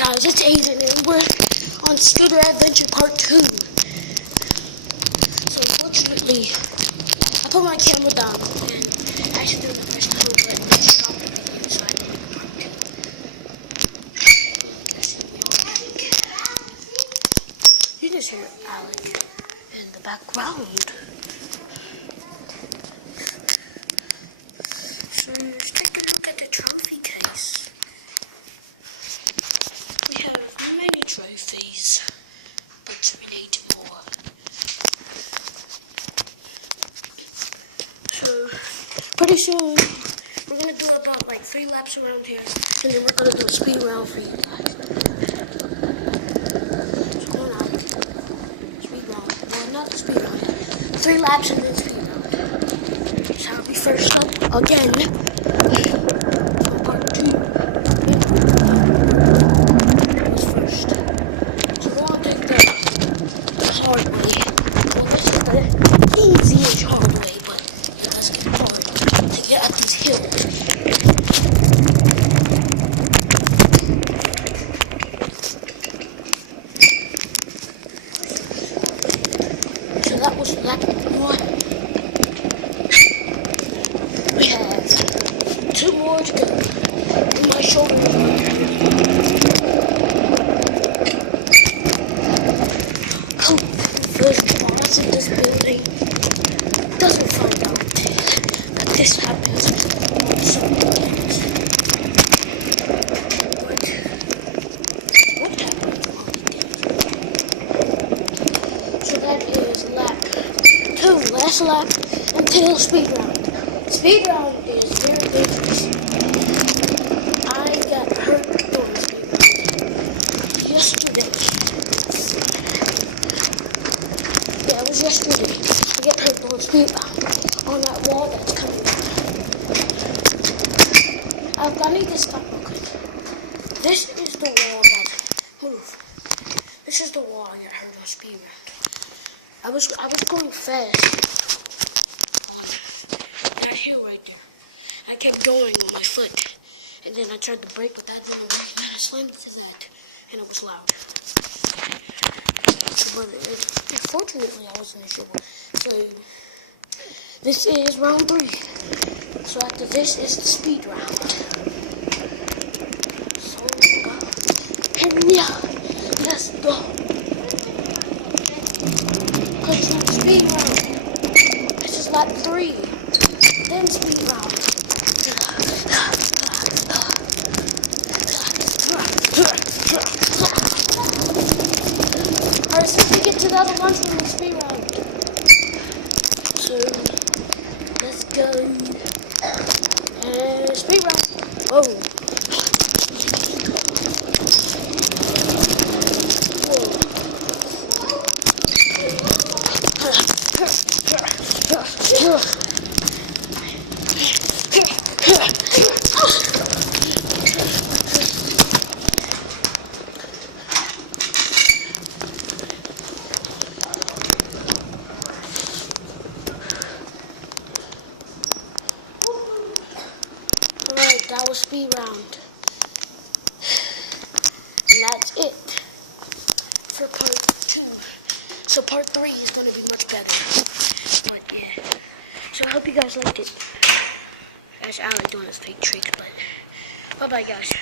Guys, it's Aiden and we're on Scooter Adventure Part 2. So fortunately, I put my camera down and I accidentally pressed the home button and stopped the video, so I did Part 2. You just hear Alec in the background. So let's take a look at the trophy case. We have many trophies, but we need more. So, pretty soon, we're going to do about like 3 laps around here, and then we're going to do a speed round for you guys. So, going on, speed round. Well, not the speed round yet. 3 laps and then speed round. So, I'll be first up again. Part 2. Easy-ish hard way, but it does get hard to get up these hills. So that was lap 1. We have 2 more to go. And my shoulder is first of all, what's in this building? Doesn't find out that this happens on some days. What happened on the day? So that is lap 2, last lap until speed round. Speed round is very dangerous. I got hurt during speed round yesterday. Yeah, it was yesterday. I get hurt on speed on that wall that's coming down. I need to stop real quick. This is the wall that move. This is the wall I got hurt on speed round. I was going fast on that hill right there. I kept going on my foot, and then I tried to brake, but that didn't work. And I slammed into that, and it was loud. But fortunately, I wasn't sure. So, this is round 3. So after this is the speed round. So, and yeah, let's go. Continue the speed round. This is lap 3. Then speed round. Alright, so we get to the other ones from the speed round. So, let's go. And speed round. Whoa. That was speed round. And that's it for part 2. So part 3 is going to be much better. But yeah. So I hope you guys liked it. That's Alec doing his fake tricks, but bye-bye guys.